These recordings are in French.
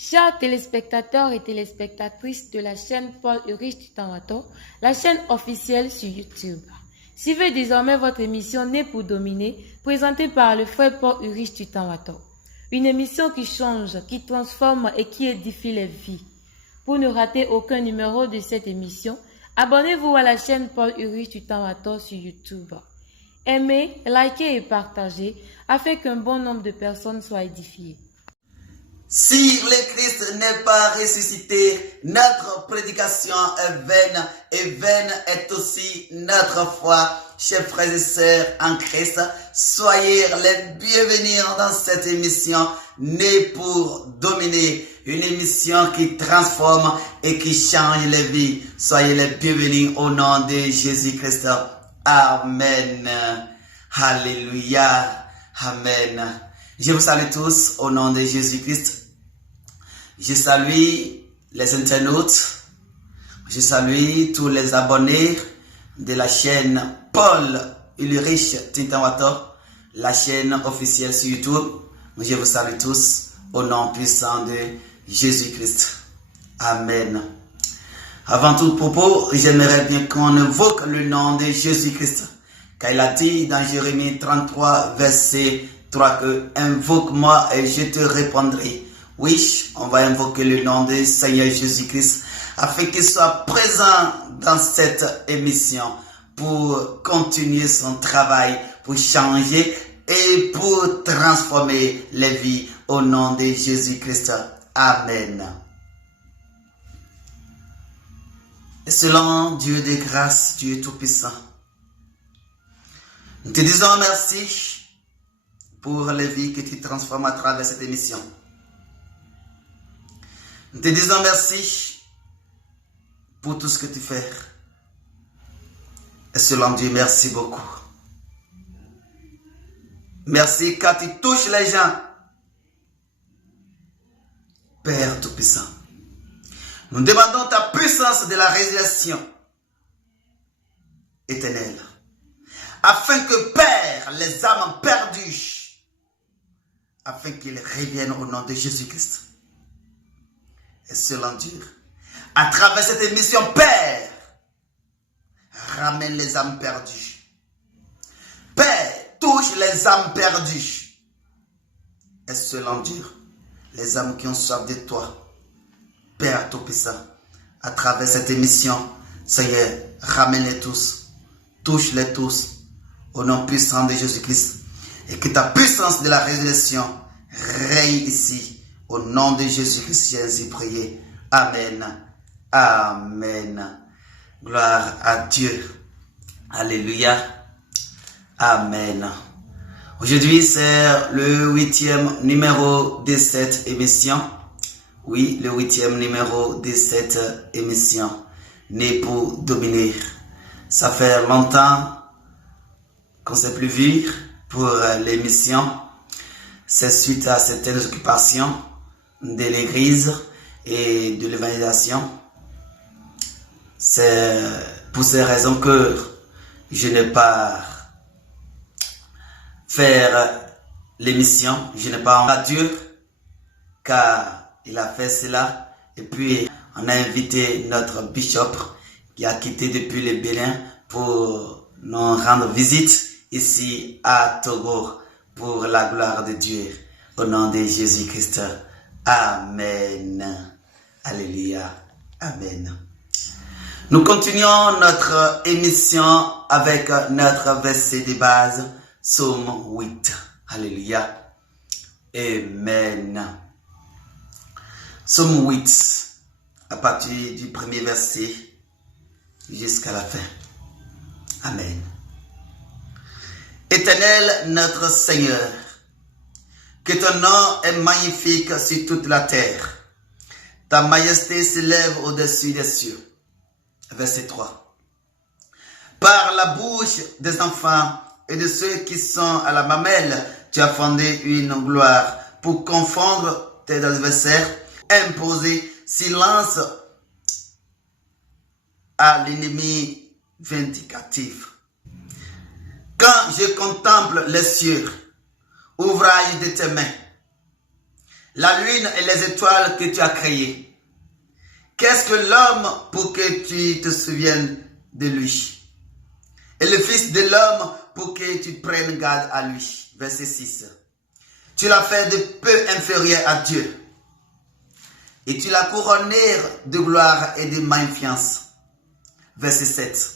Chers téléspectateurs et téléspectatrices de la chaîne Paul Ulrich Tutanwato, la chaîne officielle sur YouTube. Suivez désormais votre émission Né pour dominer, présentée par le frère Paul Ulrich Tutanwato. Une émission qui change, qui transforme et qui édifie les vies. Pour ne rater aucun numéro de cette émission, abonnez-vous à la chaîne Paul Ulrich Tutanwato sur YouTube. Aimez, likez et partagez afin qu'un bon nombre de personnes soient édifiées. Si le Christ n'est pas ressuscité, notre prédication est vaine et vaine est aussi notre foi. Chers frères et sœurs en Christ, soyez les bienvenus dans cette émission Né pour dominer, une émission qui transforme et qui change les vies. Soyez les bienvenus au nom de Jésus-Christ. Amen. Alléluia. Amen. Je vous salue tous au nom de Jésus-Christ. Je salue les internautes. Je salue tous les abonnés de la chaîne Paul Ulrich Tutanwato, la chaîne officielle sur YouTube. Je vous salue tous au nom puissant de Jésus-Christ. Amen. Avant tout propos, j'aimerais bien qu'on invoque le nom de Jésus-Christ. Car il a dit dans Jérémie 33, verset 3 que invoque-moi et je te répondrai. Oui, on va invoquer le nom de Seigneur Jésus-Christ afin qu'il soit présent dans cette émission pour continuer son travail, pour changer et pour transformer les vies au nom de Jésus-Christ. Amen. Et selon Dieu de grâce, Dieu Tout-Puissant, nous te disons merci pour les vies que tu transformes à travers cette émission. Nous te disons merci pour tout ce que tu fais. Et selon Dieu, merci beaucoup. Merci car tu touches les gens. Père Tout-Puissant, nous demandons ta puissance de la résurrection éternelle. Afin que, Père, les âmes perdues, afin qu'ils reviennent au nom de Jésus-Christ. Et selon Dieu, à travers cette émission, Père, ramène les âmes perdues. Père, touche les âmes perdues. Et selon Dieu, les âmes qui ont soif de toi, Père Tout-Puissant, à travers cette émission, Seigneur, ramène-les tous, touche-les tous, au nom puissant de Jésus-Christ. Et que ta puissance de la résurrection règne ici. Au nom de Jésus-Christ, j'ai ainsi prié. Amen. Amen. Gloire à Dieu. Alléluia. Amen. Aujourd'hui, c'est le 8e numéro de cette émission. Oui, le 8e numéro de cette émission. Né pour dominer. Ça fait longtemps qu'on ne s'est plus vu pour l'émission. C'est suite à certaines occupations de l'église et de l'évangélisation. C'est pour ces raisons que je n'ai pas fait l'émission. Je n'ai pas honte à Dieu car il a fait cela. Et puis on a invité notre bishop qui a quitté depuis le Bénin pour nous rendre visite ici à Togo pour la gloire de Dieu. Au nom de Jésus-Christ. Amen. Alléluia. Amen. Nous continuons notre émission avec notre verset de base, Psaume 8. Alléluia. Amen. Psaume 8, à partir du premier verset jusqu'à la fin. Amen. Éternel notre Seigneur, que ton nom est magnifique sur toute la terre. Ta majesté s'élève au-dessus des cieux. Verset 3. Par la bouche des enfants et de ceux qui sont à la mamelle, tu as fondé une gloire pour confondre tes adversaires, imposer silence à l'ennemi vindicatif. Quand je contemple les cieux, ouvrage de tes mains, la lune et les étoiles que tu as créées. Qu'est-ce que l'homme pour que tu te souviennes de lui? Et le Fils de l'homme pour que tu prennes garde à lui. Verset 6. Tu l'as fait de peu inférieur à Dieu. Et tu l'as couronné de gloire et de magnificence. Verset 7.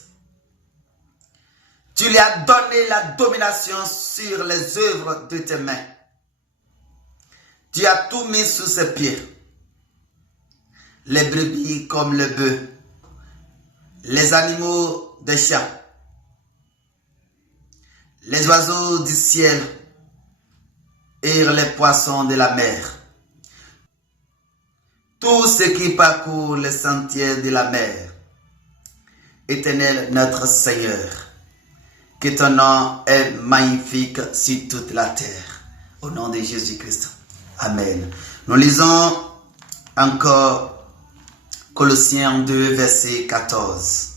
Tu lui as donné la domination sur les œuvres de tes mains. Tu as tout mis sous ses pieds. Les brebis comme le bœuf, les animaux des champs, les oiseaux du ciel et les poissons de la mer. Tout ce qui parcourt les sentiers de la mer. Éternel notre Seigneur, que ton nom est magnifique sur toute la terre. Au nom de Jésus-Christ. Amen. Nous lisons encore Colossiens 2, verset 14.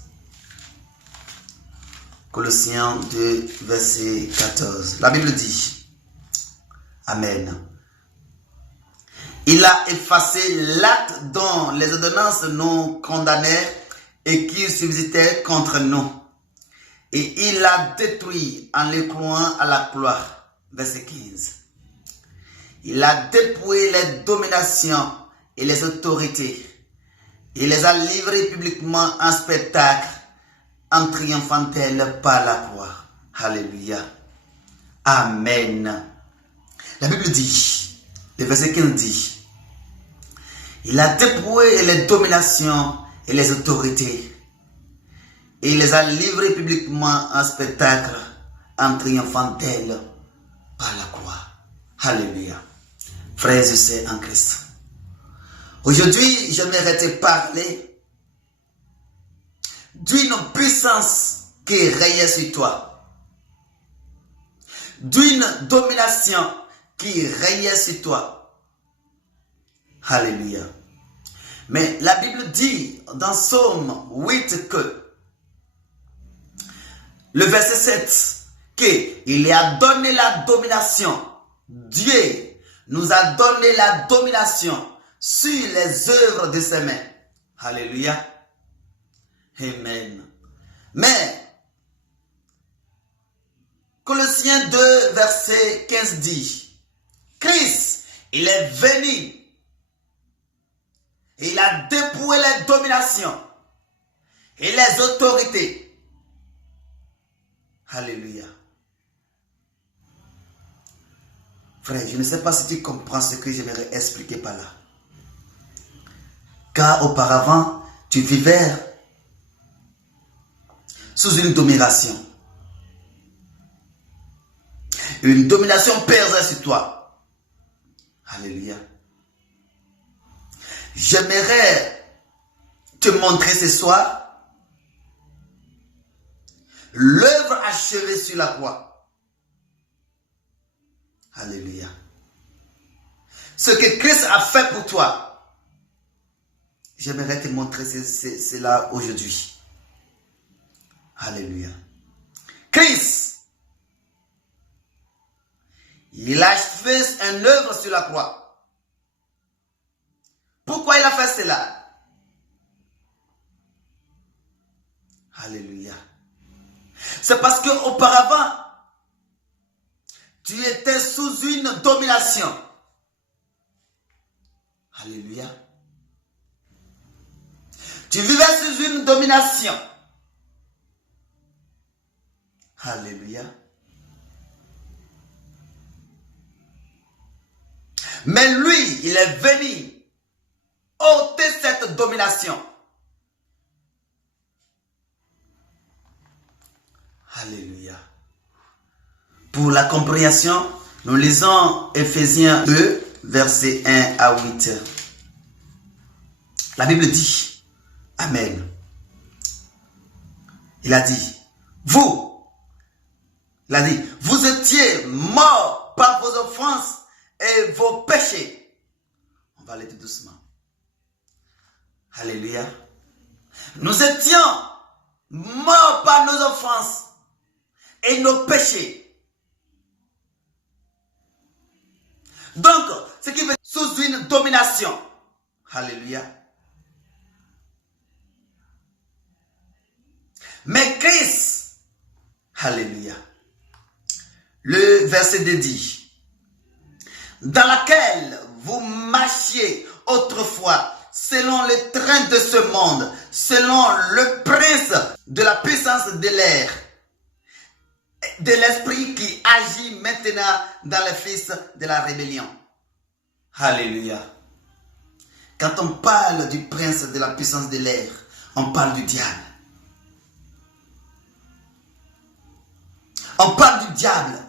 Colossiens 2, verset 14. La Bible dit, Amen. Il a effacé l'acte dont les ordonnances nous condamnèrent et qui subsistait contre nous. Et il l'a détruit en le clouant à la croix. Verset 15. Il a dépouillé les dominations et les autorités. Il les a livrées publiquement en spectacle, en triomphant d'elles par la croix. Alléluia. Amen. La Bible dit, le verset 15 dit, il a dépouillé les dominations et les autorités. Et il les a livrées publiquement en spectacle, en triomphant d'elles par la croix. Alléluia. Frères et sœurs en Christ. Aujourd'hui, j'aimerais te parler d'une puissance qui règne sur toi. D'une domination qui règne sur toi. Alléluia. Mais la Bible dit dans Psaume 8 que le verset 7 qu'il a donné la domination. Dieu nous a donné la domination sur les œuvres de ses mains. Alléluia. Amen. Mais Colossiens 2, verset 15 dit, Christ, il est venu et il a dépouillé les dominations et les autorités. Alléluia. Frère, je ne sais pas si tu comprends ce que j'aimerais expliquer par là. Car auparavant, tu vivais sous une domination. Une domination pesait sur toi. Alléluia. J'aimerais te montrer ce soir l'œuvre achevée sur la croix. Alléluia. Ce que Christ a fait pour toi, j'aimerais te montrer cela aujourd'hui. Alléluia. Christ, il a fait une œuvre sur la croix. Pourquoi il a fait cela? Alléluia. C'est parce qu'auparavant, tu étais sous une domination. Alléluia. Tu vivais sous une domination. Alléluia. Mais lui, il est venu ôter cette domination. Alléluia. Pour la compréhension, nous lisons Ephésiens 2, versets 1 à 8. La Bible dit, Amen. Il a dit, vous étiez morts par vos offenses et vos péchés. On va aller tout doucement. Alléluia. Nous étions morts par nos offenses et nos péchés. Donc, ce qui veut sous une domination. Alléluia. Mais Christ, alléluia. Le verset 2 dit, dans laquelle vous marchiez autrefois, selon les trains de ce monde, selon le prince de la puissance de l'air, de l'esprit qui agit maintenant dans les fils de la rébellion. Alléluia. Quand on parle du prince de la puissance de l'air, on parle du diable. On parle du diable.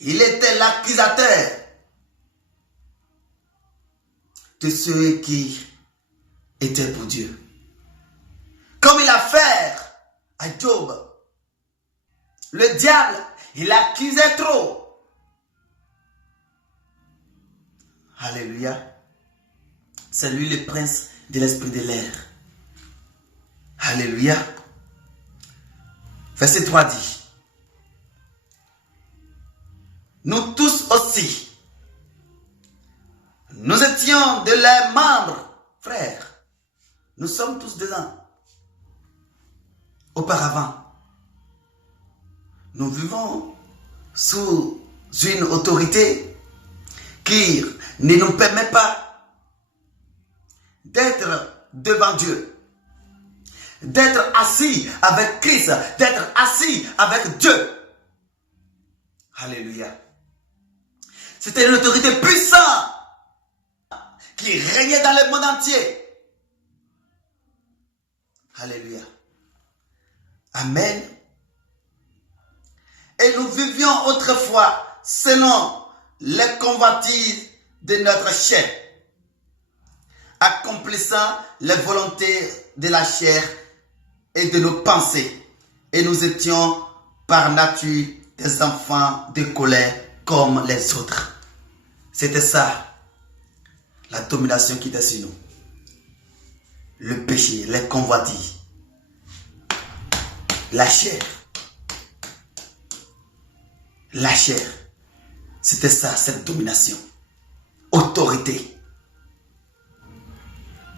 Il était l'accusateur de ceux qui étaient pour Dieu. Comme il a fait à Job. Le diable, il accusait trop. Alléluia. C'est lui le prince de l'esprit de l'air. Alléluia. Verset 3 dit, nous tous aussi, nous étions de leurs membres, frères. Nous sommes tous dedans. Auparavant, nous vivons sous une autorité qui ne nous permet pas d'être devant Dieu, d'être assis avec Christ, d'être assis avec Dieu. Alléluia. C'était une autorité puissante qui régnait dans le monde entier. Alléluia. Amen. Et nous vivions autrefois selon les convoitises de notre chair, accomplissant les volontés de la chair et de nos pensées. Et nous étions par nature des enfants de colère comme les autres. C'était ça, la domination qui était sur nous. Le péché, les convoitises, la chair. La chair, c'était ça, cette domination. Autorité.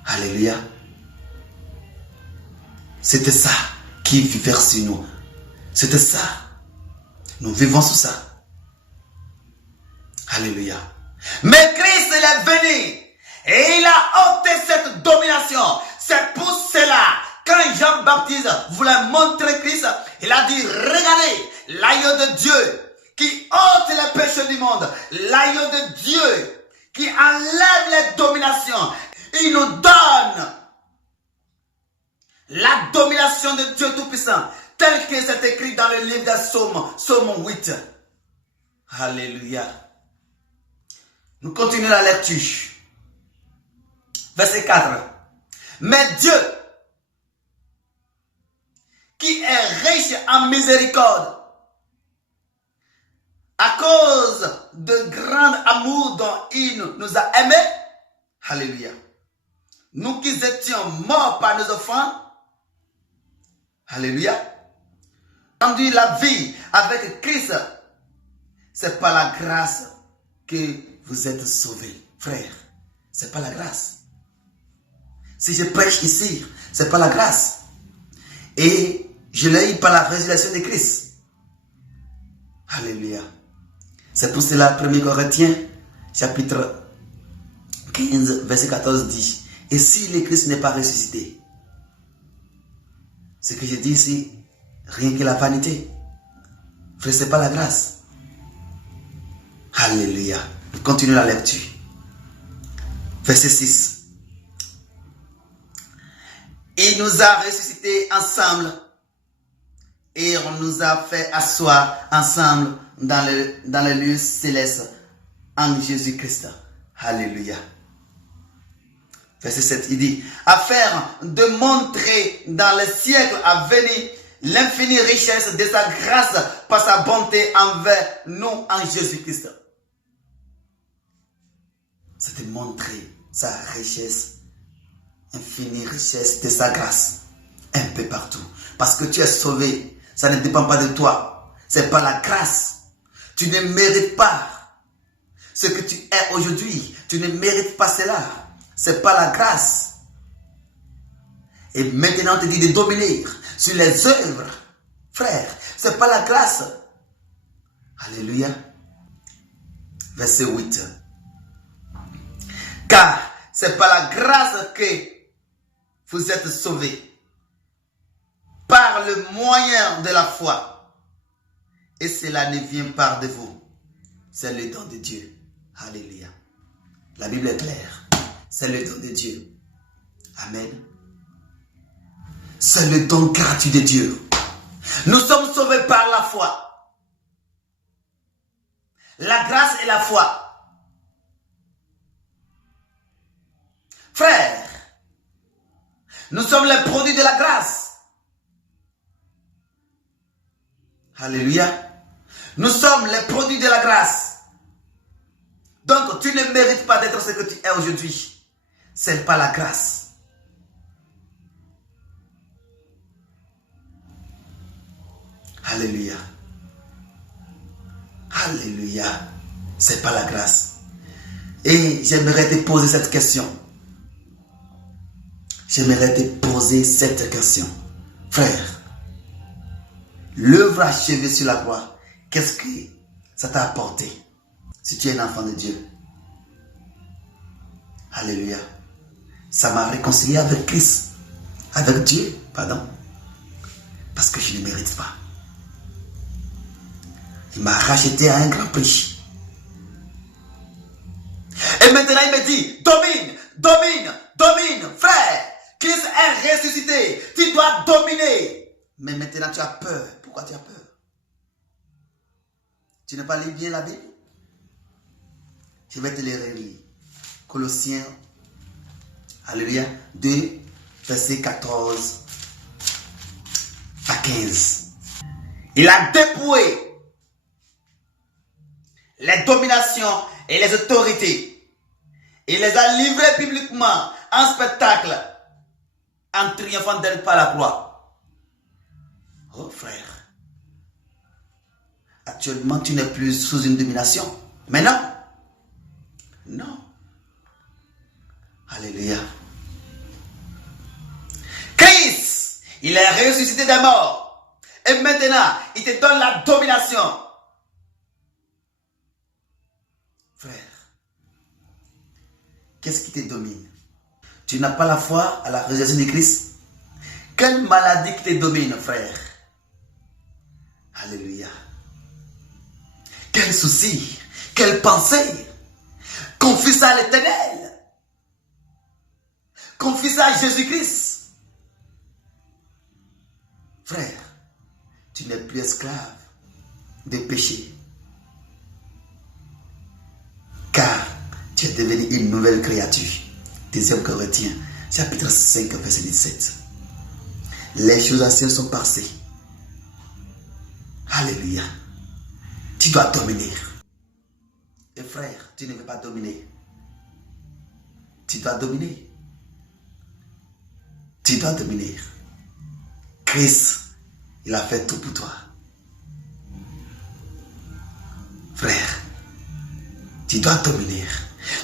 Alléluia. C'était ça qui vivait sur nous. C'était ça. Nous vivons sous ça. Alléluia. Mais Christ, il est venu et il a ôté cette domination. C'est pour cela, quand Jean-Baptiste voulait montrer Christ, il a dit, regardez, l'agneau de Dieu qui ôte les péchés du monde, l'agneau de Dieu qui enlève les dominations. Il nous donne la domination de Dieu Tout-Puissant, tel que c'est écrit dans le livre de Psaume 8. Alléluia. Nous continuons la lecture. Verset 4. Mais Dieu, qui est riche en miséricorde, à cause de grand amour dont il nous a aimés, alléluia, nous qui étions morts par nos offenses, alléluia, rendu la vie avec Christ, c'est par la grâce que vous êtes sauvés, frère. C'est pas la grâce. Si je prêche ici, c'est pas la grâce. Et je l'ai eu par la résurrection de Christ. Alléluia. C'est pour cela, 1 Corinthiens, chapitre 15, verset 14 dit, et si le Christ n'est pas ressuscité, ce que je dis ici, rien que la vanité. Frère, c'est pas la grâce. Alléluia. Continue la lecture. Verset 6. Il nous a ressuscités ensemble et on nous a fait asseoir ensemble dans le lieu céleste en Jésus-Christ. Alléluia. Verset 7, il dit, afin de montrer dans les siècles à venir l'infinie richesse de sa grâce par sa bonté envers nous en Jésus-Christ. C'est de montrer sa richesse, infinie richesse de sa grâce, un peu partout. Parce que tu es sauvé, ça ne dépend pas de toi. C'est par la grâce. Tu ne mérites pas ce que tu es aujourd'hui. Tu ne mérites pas cela. C'est pas la grâce. Et maintenant, on te dit de dominer sur les œuvres. Frère, c'est pas la grâce. Alléluia. Verset 8. Car c'est par la grâce que vous êtes sauvés. Par le moyen de la foi. Et cela ne vient pas de vous. C'est le don de Dieu. Alléluia. La Bible est claire. C'est le don de Dieu. Amen. C'est le don gratuit de Dieu. Nous sommes sauvés par la foi. La grâce et la foi. Frère, nous sommes les produits de la grâce. Alléluia. Nous sommes les produits de la grâce. Donc, tu ne mérites pas d'être ce que tu es aujourd'hui. C'est pas la grâce. Alléluia. Alléluia. C'est pas la grâce. Et j'aimerais te poser cette question. J'aimerais te poser cette question. Frère, l'œuvre achevée sur la croix, qu'est-ce que ça t'a apporté si tu es un enfant de Dieu? Alléluia. Ça m'a réconcilié avec Christ, avec Dieu, pardon, parce que je ne mérite pas. Il m'a racheté à un grand prix. Et maintenant il me dit, domine, domine, domine, frère. Christ est ressuscité. Tu dois dominer. Mais maintenant tu as peur. Pourquoi tu as peur? Tu n'as pas lu bien la Bible? Je vais te le relire. Colossiens, alléluia, 2, verset 14 à 15. Il a dépouillé les dominations et les autorités. Il les a livrées publiquement en spectacle, en triomphant d'elle par la croix. Oh frère, actuellement tu n'es plus sous une domination. Mais non. Non. Alléluia. Christ, il est ressuscité des morts. Et maintenant, il te donne la domination. Frère, qu'est-ce qui te domine? Tu n'as pas la foi à la résurrection de Christ? Quelle maladie qui te domine, frère? Alléluia. Quel souci, quelle pensée? Confie ça à l'Éternel. Confie ça à Jésus-Christ. Frère, tu n'es plus esclave des péchés. Car tu es devenu une nouvelle créature. 2 Corinthiens, chapitre 5, verset 17. Les choses anciennes sont passées. Alléluia. Tu dois dominer. Et frère, tu ne veux pas dominer. Tu dois dominer. Tu dois dominer. Christ, il a fait tout pour toi. Frère, tu dois dominer.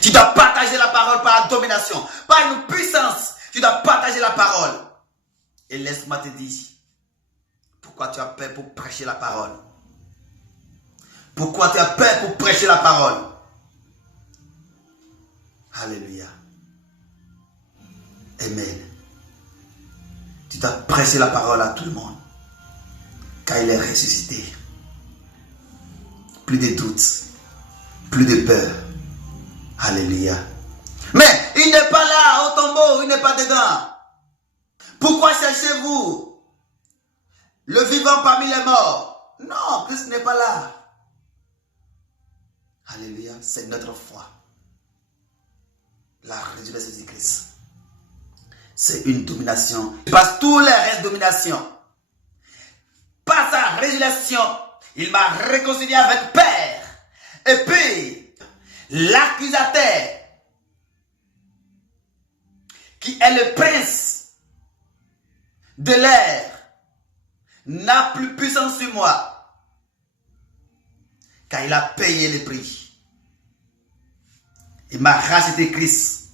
Tu dois partager la parole par la domination, par une puissance. Tu dois partager la parole. Et laisse-moi te dire, pourquoi tu as peur pour prêcher la parole? Pourquoi tu as peur pour prêcher la parole? Alléluia. Amen. Tu dois prêcher la parole à tout le monde. Car il est ressuscité. Plus de doutes. Plus de peur. Alléluia. Mais il n'est pas là au tombeau. Il n'est pas dedans. Pourquoi cherchez-vous le vivant parmi les morts? Non, Christ n'est pas là. Alléluia. C'est notre foi. La résurrection de Christ. C'est une domination. Il passe tous les restes de domination. Par sa résurrection, il m'a réconcilié avec Père. Et puis, l'accusateur, qui est le prince de l'air, n'a plus puissance sur moi. Car il a payé le prix. Il m'a racheté Christ.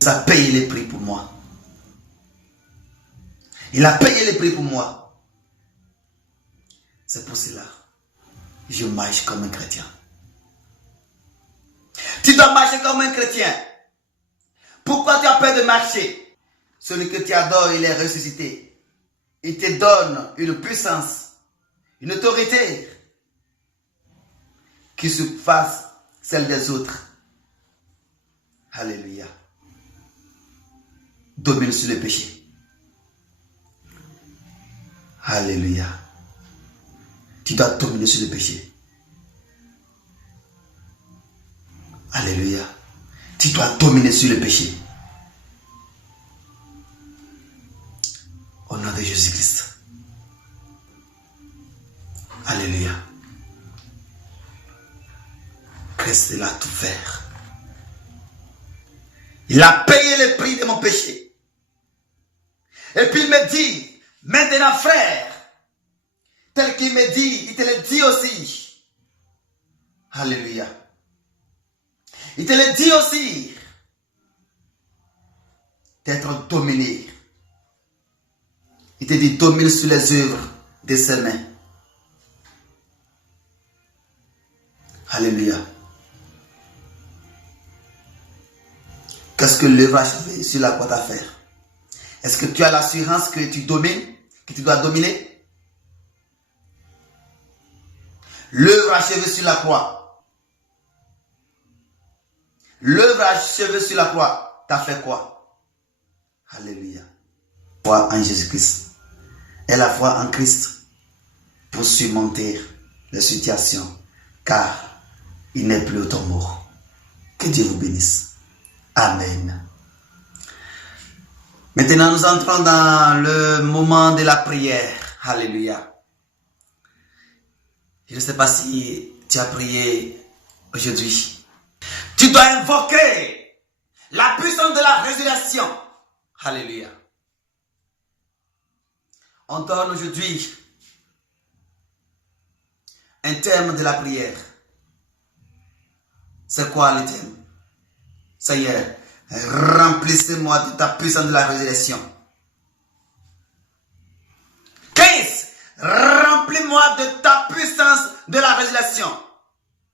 Ça a payé les prix pour moi. Il a payé les prix pour moi. C'est pour cela que je marche comme un chrétien. Tu dois marcher comme un chrétien. Pourquoi tu as peur de marcher? Celui que tu adores, il est ressuscité. Il te donne une puissance, une autorité qui surpasse celle des autres. Alléluia. Domine sur le péché. Alléluia. Tu dois dominer sur le péché. Alléluia. Tu dois dominer sur le péché. Au nom de Jésus-Christ. Alléluia. Christ, il a tout fait. Il a payé le prix de mon péché. Et puis il me dit, maintenant frère, tel qu'il me dit, il te le dit aussi. Alléluia. Il te le dit aussi. D'être dominé. Il te dit, domine sur les œuvres de ses mains. Alléluia. Qu'est-ce que l'œuvre achevée sur la croix t'a fait? Est-ce que tu as l'assurance que tu domines, que tu dois dominer? L'œuvre achevée sur la croix. L'œuvre achevée sur la croix t'a fait quoi? Alléluia. Foi en Jésus-Christ. Et la foi en Christ pour surmonter les situations, car il n'est plus au temps mort. Que Dieu vous bénisse. Amen. Maintenant, nous entrons dans le moment de la prière. Alléluia. Je ne sais pas si tu as prié aujourd'hui. Tu dois invoquer la puissance de la résurrection. Alléluia. On donne aujourd'hui un thème de la prière. C'est quoi le thème? Seigneur, remplissez-moi de ta puissance de la résurrection. Christ, remplis-moi de ta puissance de la résurrection.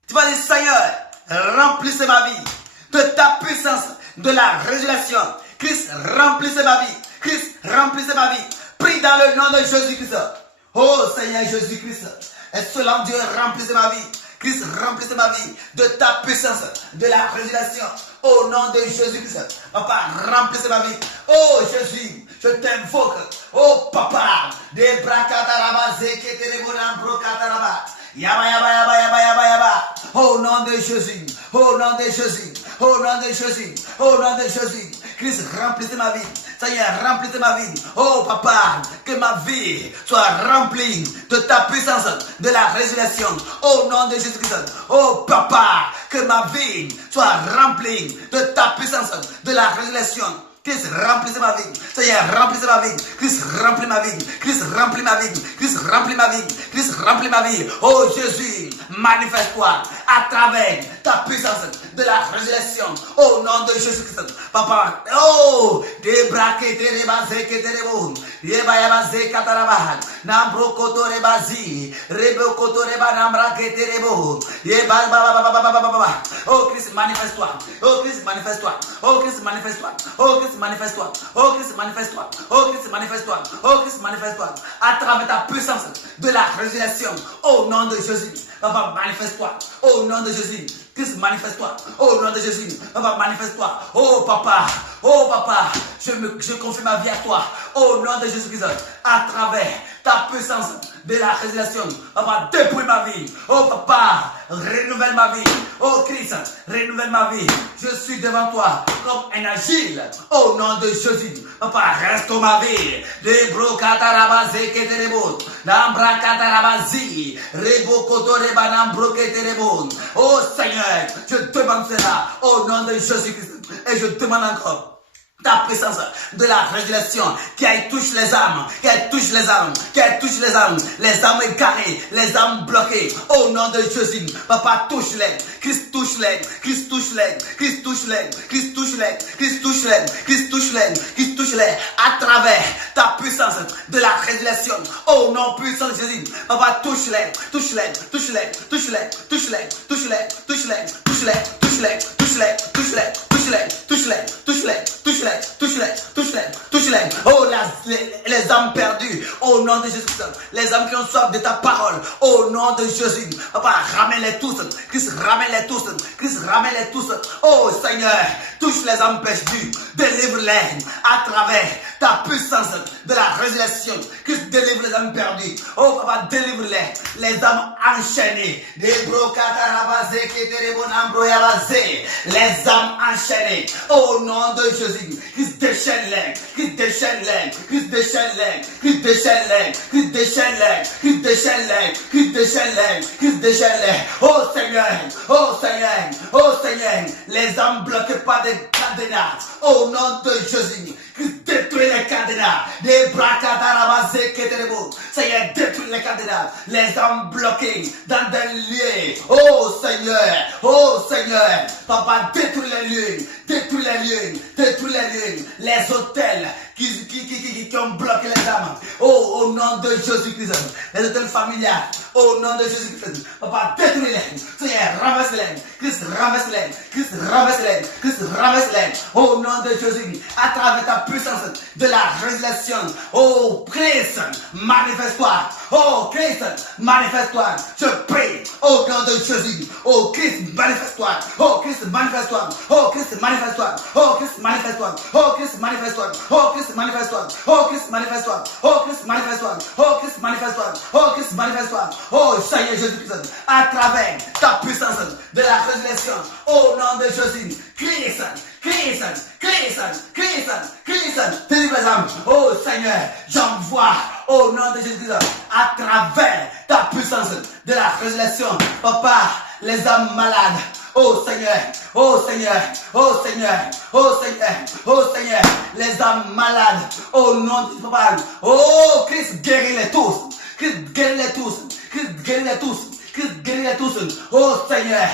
Tu vas dire, Seigneur, remplissez ma vie de ta puissance de la résurrection. Christ, remplissez ma vie. Christ, remplissez ma vie. Prie dans le nom de Jésus-Christ. Oh Seigneur Jésus-Christ, excellent Dieu, remplissez ma vie. Christ, remplissez ma vie de ta puissance, de la résurrection. Au nom de Jésus-Christ. Papa, remplissez ma vie. Oh Jésus, je t'invoque. Oh Papa, des brakataraba, zeketerebonam brokataraba. Yaba, yaba, yaba, yaba, yaba, yaba. Au nom de Jésus, au nom de Jésus, au nom de Jésus, au nom de Jésus. Christ, remplissez ma vie. Seigneur, remplissez ma vie. Oh Papa, que ma vie soit remplie de ta puissance, de la résurrection. Au nom de Jésus-Christ. Oh Papa, que ma vie soit remplie de ta puissance, de la résurrection. Christ, remplissez ma vie. Seigneur, remplissez ma vie. Christ, remplis ma vie. Christ, remplis ma vie. Christ, remplis ma vie. Christ, remplis ma vie. Oh Jésus, manifeste-toi à travers ta puissance de la résurrection. Au nom de Jésus-Christ. Papa, oh, débraquez tes rebazés que tes rebons. Yebayabazé katarabah. Nambro koto rebazi. Rebo koto reba nambra que tes rebons. Oh Christ, manifeste-toi. Oh Christ, manifeste-toi. Oh Christ, manifeste-toi. Oh Christ, manifeste-toi. Oh Christ, manifeste-toi. Oh Christ, manifeste-toi. Oh Christ, manifeste-toi. À travers ta puissance de la résurrection. Au nom de Jésus. Papa, manifeste-toi. Au nom de Jésus. Christ, manifeste-toi. Au nom de Jésus. Papa, manifeste-toi. Oh Papa. Oh Papa. Je confie ma vie à toi. Au nom de Jésus-Christ. À travers ta puissance de la résurrection. Papa, dépouille ma vie. Oh Papa, renouvelle ma vie. Oh Christ, renouvelle ma vie. Je suis devant toi comme un agile. Au nom de Jésus. Papa, restaure ma vie. Debro katarabaze keterebo. Nambra katarabazi. Rebo kotoreba nambro keterebo. Oh Seigneur, je demande cela au nom de Jésus-Christ. Et je demande encore ta puissance de la résurrection qui touche les âmes, qui touche les âmes, qui touche les âmes égarées, les âmes bloquées. Au nom de Jésus, Papa, touche-les. Christ touche-les, Christ touche-les, Christ touche-les, Christ touche-les, Christ touche-les, Christ touche-les, Christ touche-les à travers ta puissance de la résurrection. Au nom puissant de Jésus, Papa, touche-les, touche-les, touche-les, touche-les, touche-les, touche-les, touche-les, touche-les, touche-les, touche-les, touche-les, touche-les, touche-les, touche-les, touche-les, touche-les, touche-les, touche-les. Oh, les âmes perdues, au nom de Jésus, les âmes qui ont soif de ta parole, au nom de Jésus, Papa, ramène-les tous, Christ, ramène-les tous, Christ, ramène-les tous. Oh Seigneur, touche les âmes perdues, délivre-les à travers ta puissance de la résurrection. Christ, délivre les âmes perdues. Oh Papa, délivre-les, les âmes enchaînées, les âmes enchaînées, au nom de Jésus. Christ, déchaîne-les, Christ, déchaîne-les, Christ, déchaîne-les, Christ, déchaîne-les, Christ, déchaîne-les, Christ, déchaîne-les, Christ, déchaîne-les, Christ, déchaîne-les. Oh Seigneur, oh Seigneur, oh Seigneur, les âmes bloquées par des cadenas, au nom de Jésus. Christ, détruis les cadenas, des bras catarabasés qui étaient beaux. Seigneur, détruis les cadenas, les âmes bloquées dans des lieux. Oh Seigneur, Papa, détruis les lieux, détruis les lieux, détruis les lieux, les hôtels qui ont bloqué les âmes. Oh, au nom de Jésus-Christ, les hôtels familiales, au nom de Jésus-Christ, Papa, détruis-les, Seigneur, ramasse-les, Christ, ramasse-les, Christ, ramasse-les, Christ, ramasse-les, au nom de Jésus, à travers ta puissance de la résurrection. Oh, Christ, manifeste-toi, oh, Christ, manifeste-toi, je prie, au nom de Jésus, oh, Christ, manifeste-toi, oh, Christ, manifeste-toi, oh, Christ, manifeste-toi, oh, Christ, manifeste-toi, oh, Christ, manifeste-toi, oh, Christ, manifeste-toi, oh, Christ, manifeste-toi, oh, Christ, manifeste-toi, oh, Christ, manifeste-toi, oh, Christ, manifeste-toi, oh, Seigneur Jésus-Christ, à travers ta puissance de la résurrection, au nom de Jésus, Christ, Christ, Christ, Christ, Christ, délivre les âmes, oh Seigneur, j'envoie au nom de Jésus-Christ, à travers ta puissance de la résurrection, Papa, les âmes malades. Oh Seigneur, oh Seigneur, oh Seigneur, oh Seigneur, oh Seigneur, les âmes malades, au nom de Papa, oh Christ, guéris-les tous, Christ, guéris-les tous, Christ, guéris-les tous, Christ, guéris-les tous, oh Seigneur,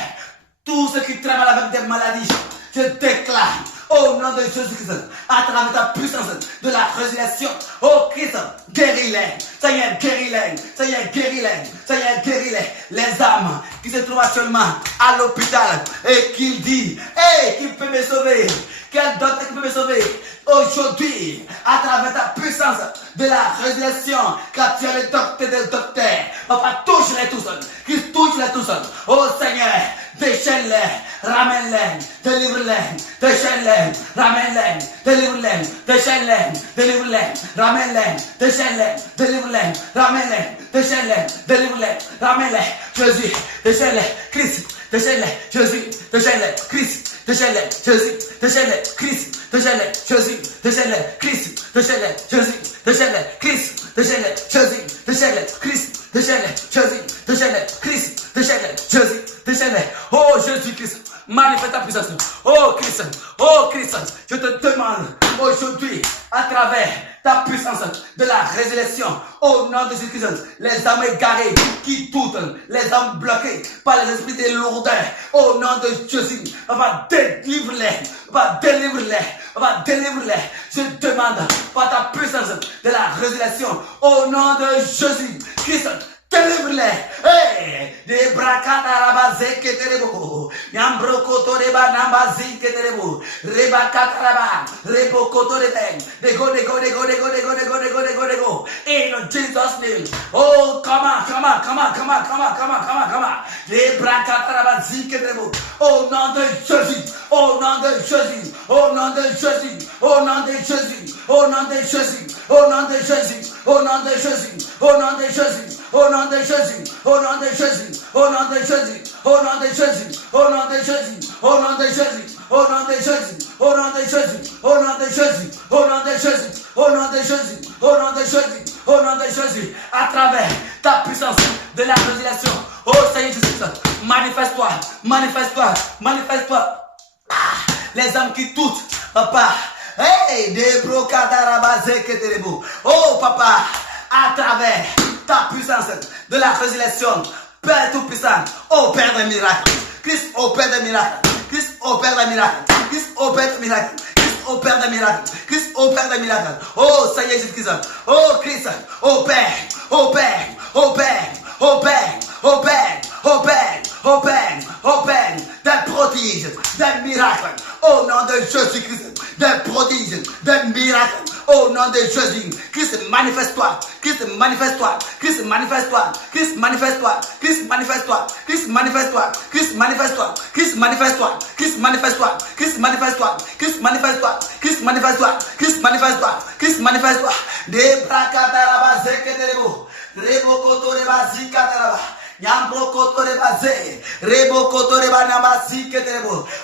tous ceux qui travaillent avec des maladies, je déclare, au nom de Jésus-Christ, à travers ta puissance de la résurrection, oh Christ, guéris-les, Seigneur, guéris-les, Seigneur, guéris-les, Seigneur, guéris-les, les âmes qui se trouvent actuellement à l'hôpital et qui dit, hey, qui peut me sauver? Quel docteur qui peut me sauver? Aujourd'hui, à travers ta puissance de la résurrection, car tu es le docteur des docteurs, Papa, touche-les tous, qui touche-les tous, oh Seigneur, déchaîne-les, ramène-les, délivre-les, déchaîne-les, ramène-les, délivre-les, déchaîne-les, délivre-les, ramène-les, déchaîne-les, délivre-les, ramène-les, déchaîne-les, délivre-les, ramène-les, Jésus, déchaîne-les, Christ, déchaîne-les, Jésus, déchaîne-les, Christ, déchaîne-les, Jésus, déchaîne-les, Christ, déchaîne-les, Jésus, déchaîne-les, Christ, déchaîne-les, Jésus, déchaîne-les, Christ, déchaîne-les, Jésus, déchaîne-les, Christ, déchaîne-les, Jésus, déchaîne-les, Christ, déchaîne-les, Jésus, déchaîne-les. Oh Jésus-Christ, manifeste ta puissance. Oh Christ, je te demande aujourd'hui, à travers ta puissance de la résurrection, au nom de Jésus-Christ, les âmes égarées qui doutent, les âmes bloquées par les esprits de lourdeur, au nom de Jésus, va délivre-les, va délivre-les, va délivre-les. Je demande par ta puissance de la résurrection, au nom de Jésus-Christ, délivre-les. Hey, des brakatarabazé que terebo, yambrokotoreba nambazi que terebo, rebakataraba, rebokotorebe, de go. In Jesus' name. Oh, come on. Les brakatarabazé que terebo. Au nom de Jésus, au nom de Jésus, au nom de Jésus, au nom de Jésus, au nom de Jésus, au nom de Jésus, au nom de Jésus, au nom de Jésus. Au nom de Jésus, au nom de Jésus, au nom de Jésus, au nom de Jésus, au nom de Jésus, au nom de Jésus, au nom de Jésus, au nom de Jésus, au nom de Jésus, au nom de Jésus, au nom de Jésus, au nom de Jésus, au nom de Jésus, à travers ta puissance de la résurrection. Oh Seigneur Jésus, manifeste-toi. Les âmes qui doutent, Papa, Hey, oh papa, à travers ta puissance de la résurrection, Père tout-puissant, oh Père des miracles, Christ, oh Père des miracles, Christ, oh Père des miracles, Christ, oh Père des miracles, Christ, oh Père des miracles, Christ, oh Père des miracles, oh Seigneur Jésus-Christ, oh Christ, oh Père, oh Père, oh Père, oh Père, oh Père, oh Père, oh Père, oh Père, des prodiges, des miracles, au nom de Jésus-Christ, des prodiges, des miracles, au nom de Jésus. Christ, manifeste-toi, Christ, manifeste-toi, Christ, manifeste-toi, Christ, manifeste-toi, Christ, manifeste-toi, Christ, manifeste-toi, Christ, manifeste-toi, Christ, manifeste-toi, Christ, manifeste-toi, Christ, manifeste-toi, Christ, manifeste-toi, Christ, manifeste-toi, Christ, manifeste-toi, Christ, manifeste-toi. De brakataraba zeketerebo, rebokotoreba zikataraba.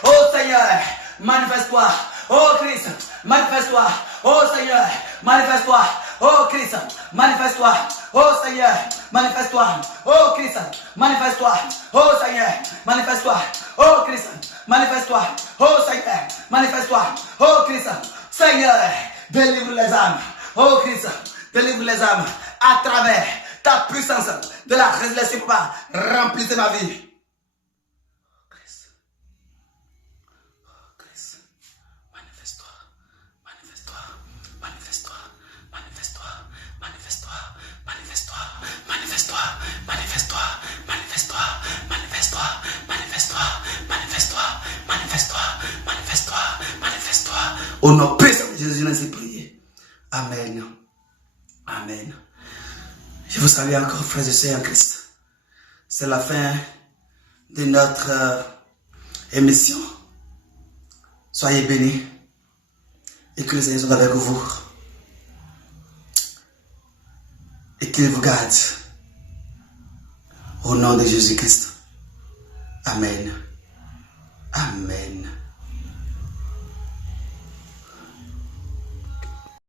Oh Seigneur, manifeste-toi. Oh Christ, manifeste-toi. Oh Seigneur, manifeste-toi. Oh Christ, manifeste-toi. Oh Seigneur, manifeste-toi. Oh Christ, manifeste-toi. Oh Seigneur, manifeste-toi. Oh Christ, manifeste-toi. Oh Seigneur, manifeste-toi. Oh Christ, Seigneur, délivre les âmes. Oh Christ, délivre les âmes à travers ta puissance de la résurrection, papa, remplissez ma vie. Christ, Christ, manifeste-toi, manifeste-toi, manifeste-toi, manifeste-toi, manifeste-toi, manifeste-toi, manifeste-toi, manifeste-toi, manifeste-toi, manifeste-toi, manifeste-toi, manifeste-toi, manifeste-toi, manifeste-toi, manifeste-toi. Au nom puissant de Jésus, nous avons prié. Amen. Amen. Je vous salue encore, frères et sœurs en Christ. C'est la fin de notre émission. Soyez bénis et que le Seigneur soit avec vous. Et qu'il vous garde. Au nom de Jésus-Christ. Amen. Amen.